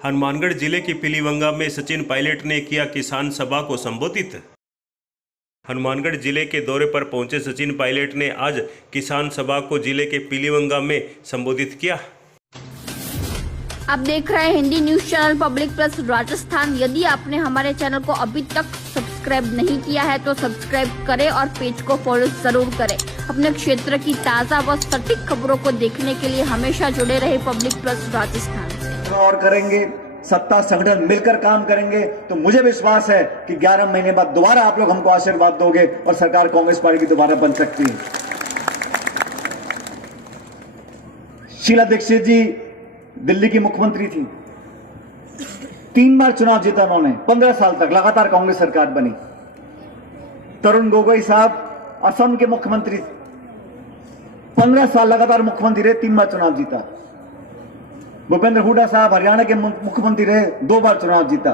हनुमानगढ़ जिले के पीलीवंगा में सचिन पायलट ने किया किसान सभा को संबोधित। हनुमानगढ़ जिले के दौरे पर पहुंचे सचिन पायलट ने आज किसान सभा को जिले के पीलीवंगा में संबोधित किया। आप देख रहे हैं Hindi news channel public plus Rajasthan. यदि आपने हमारे चैनल को अभी तक सब्सक्राइब नहीं किया है तो सब्सक्राइब करें और पेज को फॉलो जरूर करें। अपने क्षेत्र की ताज़ा व सटीक खबरों को देखने के लिए हमेशा जुड़े रहे पब्लिक प्लस राजस्थान से। और करेंगे, सत्ता संगठन मिलकर काम करेंगे तो मुझे विश्वास है कि 11 महीने बाद दोबारा आप लोग हमको आशीर्वाद दोगे और सरकार कांग्रेस पार्टी की दोबारा बन सकती है। शीला दीक्षित जी दिल्ली की मुख्यमंत्री थी, 3 बार चुनाव जीता उन्होंने, 15 साल तक लगातार कांग्रेस सरकार बनी। तरुण गोगोई साहब असम के मुख्यमंत्री, 15 साल लगातार मुख्यमंत्री रहे, 3 बार चुनाव जीता। भूपेंद्र हुड्डा साहब हरियाणा के मुख्यमंत्री रहे, 2 बार चुनाव जीता।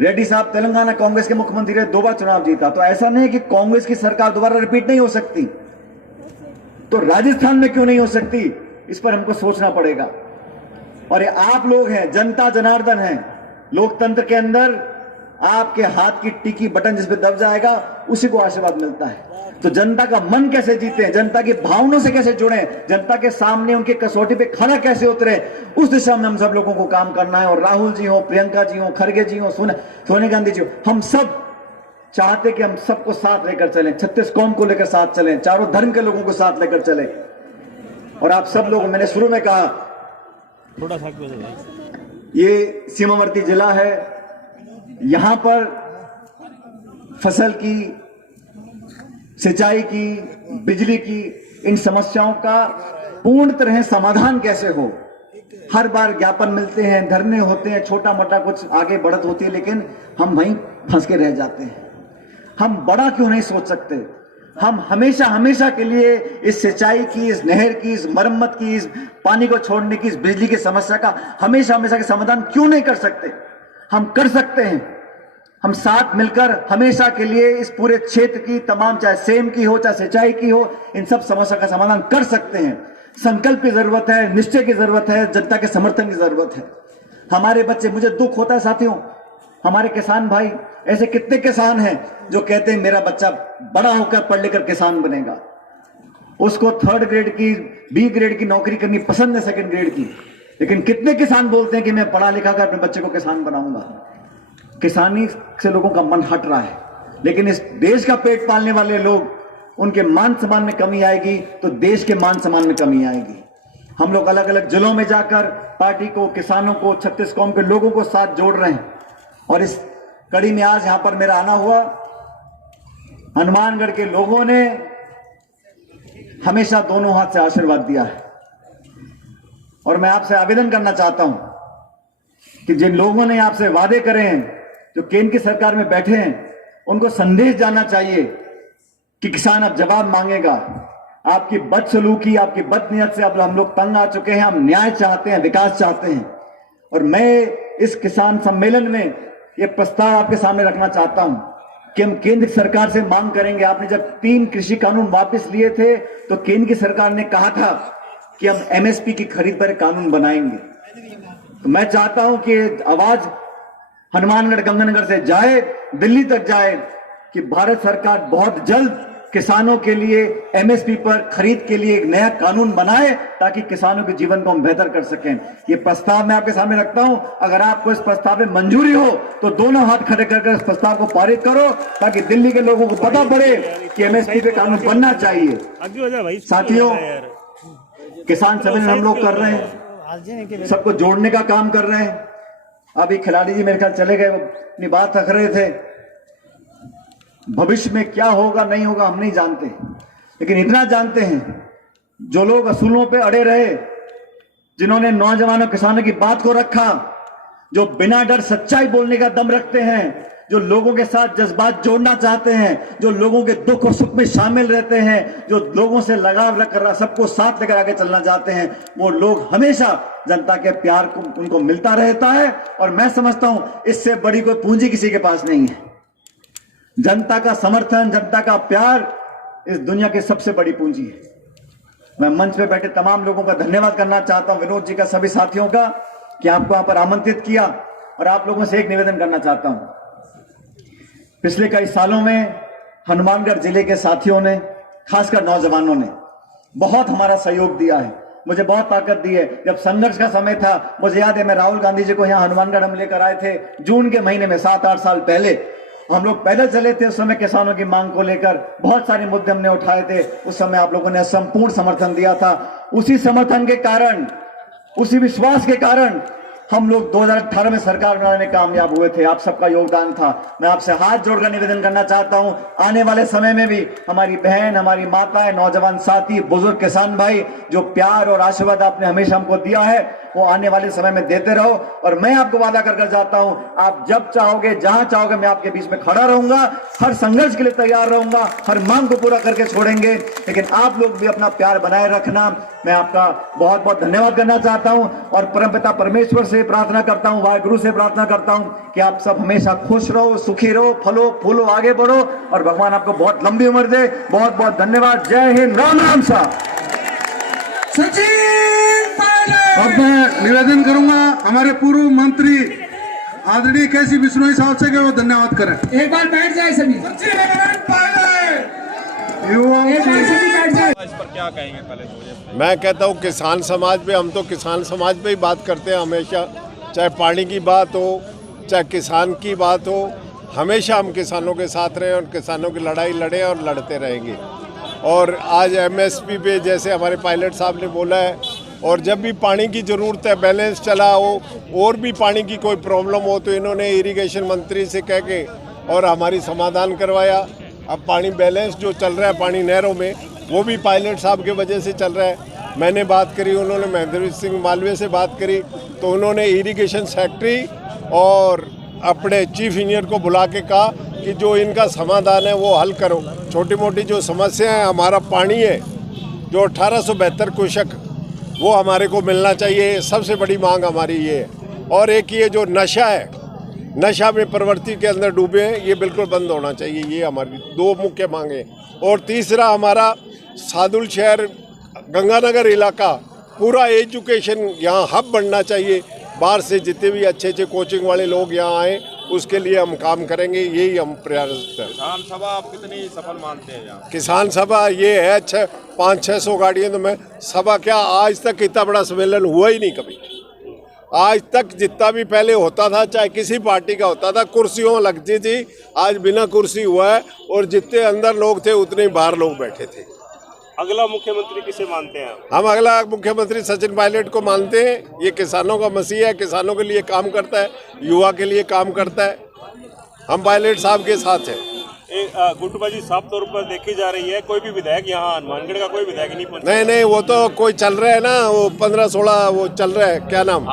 रेड्डी साहब तेलंगाना कांग्रेस के मुख्यमंत्री रहे, 2 बार चुनाव जीता। तो ऐसा नहीं है कि कांग्रेस की सरकार दोबारा रिपीट नहीं हो सकती, तो राजस्थान में क्यों नहीं हो सकती, इस पर हमको सोचना पड़ेगा। और ये आप लोग हैं, जनता जनार्दन है। लोकतंत्र के अंदर आपके हाथ की टिकी बटन जिस पे दब जाएगा उसी को आशीर्वाद मिलता है। तो जनता का मन कैसे जीते, जनता की भावनाओं से कैसे जुड़े, जनता के सामने उनके कसौटी पे खरा कैसे उतरे, उस दिशा में हम सब लोगों को काम करना है। और राहुल जी हो, प्रियंका जी हो, खड़गे जी हो, सोनिया गांधी जी हो, हम सब चाहते कि हम सबको साथ लेकर चलें, 36 कौम को लेकर साथ चलें, चारों धर्म के लोगों को साथ लेकर चलें। और आप सब लोग, मैंने शुरू में कहा, थोड़ा सा ये सीमावर्ती जिला है, यहां पर फसल की, सिंचाई की, बिजली की, इन समस्याओं का पूर्ण तरह समाधान कैसे हो। हर बार ज्ञापन मिलते हैं, धरने होते हैं, छोटा मोटा कुछ आगे बढ़त होती है, लेकिन हम वहीं फंस के रह जाते हैं। हम बड़ा क्यों नहीं सोच सकते? हम हमेशा हमेशा के लिए इस सिंचाई की, इस नहर की, इस मरम्मत की, इस पानी को छोड़ने की, इस बिजली की समस्या का हमेशा हमेशा के समाधान क्यों नहीं कर सकते? हम कर सकते हैं। हम साथ मिलकर हमेशा के लिए इस पूरे क्षेत्र की तमाम, चाहे सेम की हो, चाहे सिंचाई की हो, इन सब समस्या का समाधान कर सकते हैं। संकल्प की जरूरत है, निश्चय की जरूरत है, जनता के समर्थन की जरूरत है। हमारे बच्चे, मुझे दुख होता है साथियों, हमारे किसान भाई, ऐसे कितने किसान हैं जो कहते हैं मेरा बच्चा बड़ा होकर पढ़ लिखकर किसान बनेगा, उसको 3rd ग्रेड की, B ग्रेड की नौकरी करनी पसंद है, 2nd ग्रेड की। लेकिन कितने किसान बोलते हैं कि मैं पढ़ा लिखा कर अपने बच्चे को किसान बनाऊंगा। किसानी से लोगों का मन हट रहा है, लेकिन इस देश का पेट पालने वाले लोग, उनके मान सम्मान में कमी आएगी तो देश के मान सम्मान में कमी आएगी। हम लोग अलग अलग जिलों में जाकर पार्टी को, किसानों को, 36 कौम के लोगों को साथ जोड़ रहे हैं। और इस कड़ी में आज यहां पर मेरा आना हुआ, हनुमानगढ़ के लोगों ने हमेशा दोनों हाथ से आशीर्वाद दिया है। और मैं आपसे आवेदन करना चाहता हूं कि जिन लोगों ने आपसे वादे करे हैं, जो केंद्र की सरकार में बैठे हैं, उनको संदेश जाना चाहिए कि किसान अब जवाब मांगेगा। आपकी बदसलूकी, आपकी बदनीयत से अब हम लोग तंग आ चुके हैं। हम न्याय चाहते हैं, विकास चाहते हैं। और मैं इस किसान सम्मेलन में ये प्रस्ताव आपके सामने रखना चाहता हूं कि हम केंद्र सरकार से मांग करेंगे। आपने जब 3 कृषि कानून वापस लिए थे तो केंद्र की सरकार ने कहा था कि हम MSP की खरीद पर कानून बनाएंगे। तो मैं चाहता हूं कि आवाज हनुमानगढ़, गंगानगर से जाए, दिल्ली तक जाए कि भारत सरकार बहुत जल्द किसानों के लिए MSP पर खरीद के लिए एक नया कानून बनाए, ताकि किसानों के जीवन को हम बेहतर कर सकें। ये प्रस्ताव मैं आपके सामने रखता हूं। अगर आपको इस प्रस्ताव में मंजूरी हो तो दोनों हाथ खड़े करके इस प्रस्ताव को पारित करो, ताकि दिल्ली के लोगों को पता पड़े कि MSP पे कानून बनना चाहिए। साथियों, किसान सम्मेलन हम लोग कर रहे हैं, सबको जोड़ने का काम कर रहे हैं। अभी खिलाड़ी जी मेरे ख्याल चले गए, वो अपनी बात रख रहे थे। भविष्य में क्या होगा नहीं होगा हम नहीं जानते, लेकिन इतना जानते हैं, जो लोग असूलों पे अड़े रहे, जिन्होंने नौजवानों किसानों की बात को रखा, जो बिना डर सच्चाई बोलने का दम रखते हैं, जो लोगों के साथ जज्बात जोड़ना चाहते हैं, जो लोगों के दुख और सुख में शामिल रहते हैं, जो लोगों से लगाव रखकर सबको साथ लेकर आगे चलना चाहते हैं, वो लोग हमेशा जनता के प्यार को उनको मिलता रहता है। और मैं समझता हूं इससे बड़ी कोई पूंजी किसी के पास नहीं है। जनता का समर्थन, जनता का प्यार इस दुनिया की सबसे बड़ी पूंजी है। मैं मंच पे बैठे तमाम लोगों का धन्यवाद करना चाहता हूं, विनोद जी का, सभी साथियों का। कि आपको यहाँ पर आमंत्रित किया और आप लोगों से एक निवेदन करना चाहता हूं। पिछले कई सालों में हनुमानगढ़ जिले के साथियों ने, खासकर नौजवानों ने बहुत हमारा सहयोग दिया है, मुझे बहुत ताकत दी है। जब संघर्ष का समय था, मुझे याद है मैं राहुल गांधी जी को यहाँ हनुमानगढ़ हम लेकर आए थे जून के महीने में, 7-8 साल पहले। हम लोग पैदल चले थे उस समय किसानों की मांग को लेकर, बहुत सारे मुद्दे हमने उठाए थे। उस समय आप लोगों ने संपूर्ण समर्थन दिया था। उसी समर्थन के कारण, उसी विश्वास के कारण हम लोग 2018 में सरकार बनाने में कामयाब हुए थे। आप सबका योगदान था। मैं आपसे हाथ जोड़कर निवेदन करना चाहता हूं, आने वाले समय में भी हमारी बहन, हमारी माताएं, नौजवान साथी, बुजुर्ग किसान भाई, जो प्यार और आशीर्वाद आपने हमेशा हमको दिया है, वो आने वाले समय में देते रहो। और मैं आपको वादा कर जाता हूं, आप जब चाहोगे, जहां चाहोगे, मैं आपके बीच में खड़ा रहूंगा, हर संघर्ष के लिए तैयार रहूंगा, हर मांग को पूरा करके छोड़ेंगे। लेकिन आप लोग भी अपना प्यार बनाए रखना। मैं आपका बहुत बहुत धन्यवाद करना चाहता हूं और परमपिता परमेश्वर से प्रार्थना करता हूं, वाहिगुरु से प्रार्थना करता हूं कि आप सब हमेशा खुश रहो, सुखी रहो, फलो फूलो, आगे बढ़ो और भगवान आपको बहुत लंबी उम्र दे। बहुत बहुत धन्यवाद। जय हिंद। राम राम साहब। अब मैं निवेदन करूंगा हमारे पूर्व मंत्री आदरणीय केसी बिश्नोई साहब से कि वो धन्यवाद करें। एक बार बैठ जाए सभी। इस पर क्या कहेंगे पहले? मैं कहता हूँ किसान समाज पे, हम तो किसान समाज पे ही बात करते हैं हमेशा, चाहे पानी की बात हो, चाहे किसान की बात हो, हमेशा हम किसानों के साथ रहे और किसानों की लड़ाई लड़े और लड़ते रहेंगे। और आज एमएसपी पे जैसे हमारे पायलट साहब ने बोला है, और जब भी पानी की ज़रूरत है, बैलेंस चला हो और भी पानी की कोई प्रॉब्लम हो तो इन्होंने इरिगेशन मंत्री से कह के और हमारी समाधान करवाया। अब पानी बैलेंस जो चल रहा है पानी नहरों में, वो भी पायलट साहब के वजह से चल रहा है। मैंने बात करी, उन्होंने महेंद्र सिंह मालवीय से बात करी तो उन्होंने इरिगेशन सेक्रेटरी और अपने चीफ इंजीनियर को बुला के कहा कि जो इनका समाधान है वो हल करो। छोटी मोटी जो समस्या है, हमारा पानी है जो 1872 क्यूसेक वो हमारे को मिलना चाहिए, सबसे बड़ी मांग हमारी ये है। और एक ये जो नशा है, नशा में प्रवृत्ति के अंदर डूबे हैं, ये बिल्कुल बंद होना चाहिए। ये हमारी दो मुख्य मांगे। और तीसरा, हमारा सादुल शहर गंगानगर इलाका पूरा एजुकेशन यहाँ हब बनना चाहिए। बाहर से जितने भी अच्छे अच्छे कोचिंग वाले लोग यहाँ आए, उसके लिए हम काम करेंगे, यही हम प्रयास हैं। किसान सभा आप कितनी सफल मानते हैं यहाँ? किसान सभा ये है 500-600 गाड़ियाँ, तो मैं सभा क्या, आज तक इतना बड़ा सम्मेलन हुआ ही नहीं कभी। आज तक जितना भी पहले होता था, चाहे किसी पार्टी का होता था, कुर्सियों लगती थी, आज बिना कुर्सी हुआ है और जितने अंदर लोग थे उतने ही बाहर लोग बैठे थे। अगला मुख्यमंत्री किसे मानते हैं? हम अगला मुख्यमंत्री सचिन पायलट को मानते हैं। ये किसानों का मसीहा है, किसानों के लिए काम करता है, युवा के लिए काम करता है। हम पायलट साहब के साथ हैं। गुटबाजी साफ तौर पर देखी जा रही है, कोई भी विधायक यहाँ हनुमानगढ़ का कोई विधायक नहीं पहुंचा। नहीं, वो तो कोई चल रहा है ना, वो 15-16 वो चल रहा है, क्या नाम,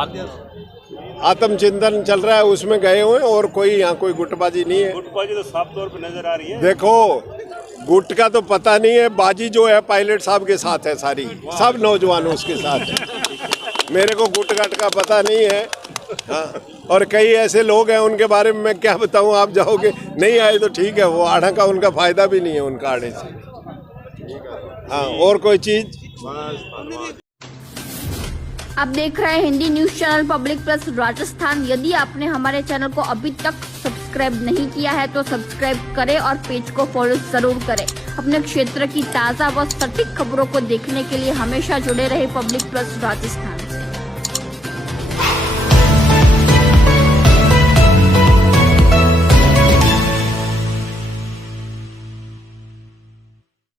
आत्मचिंतन चल रहा है, उसमें गए हुए और कोई यहाँ कोई गुटबाजी नहीं है। गुटबाजी तो साफ तौर पर नजर आ रही है। देखो, गुट का तो पता नहीं है, बाजी जो है पायलट साहब के साथ है, सारी सब नौजवान उसके साथ है। मेरे को गुट गट का पता नहीं है। हाँ, और कई ऐसे लोग हैं उनके बारे में मैं क्या बताऊं, आप जाओगे, नहीं आए तो ठीक है, वो आढ़ा का उनका फायदा भी नहीं है उनका आड़े से। हाँ, और कोई चीज। आप देख रहे हैं Hindi news channel public plus Rajasthan. यदि आपने हमारे चैनल को अभी तक सब्सक्राइब नहीं किया है तो सब्सक्राइब करें और पेज को फॉलो जरूर करें। अपने क्षेत्र की ताज़ा व सटीक खबरों को देखने के लिए हमेशा जुड़े रहे पब्लिक प्लस राजस्थान।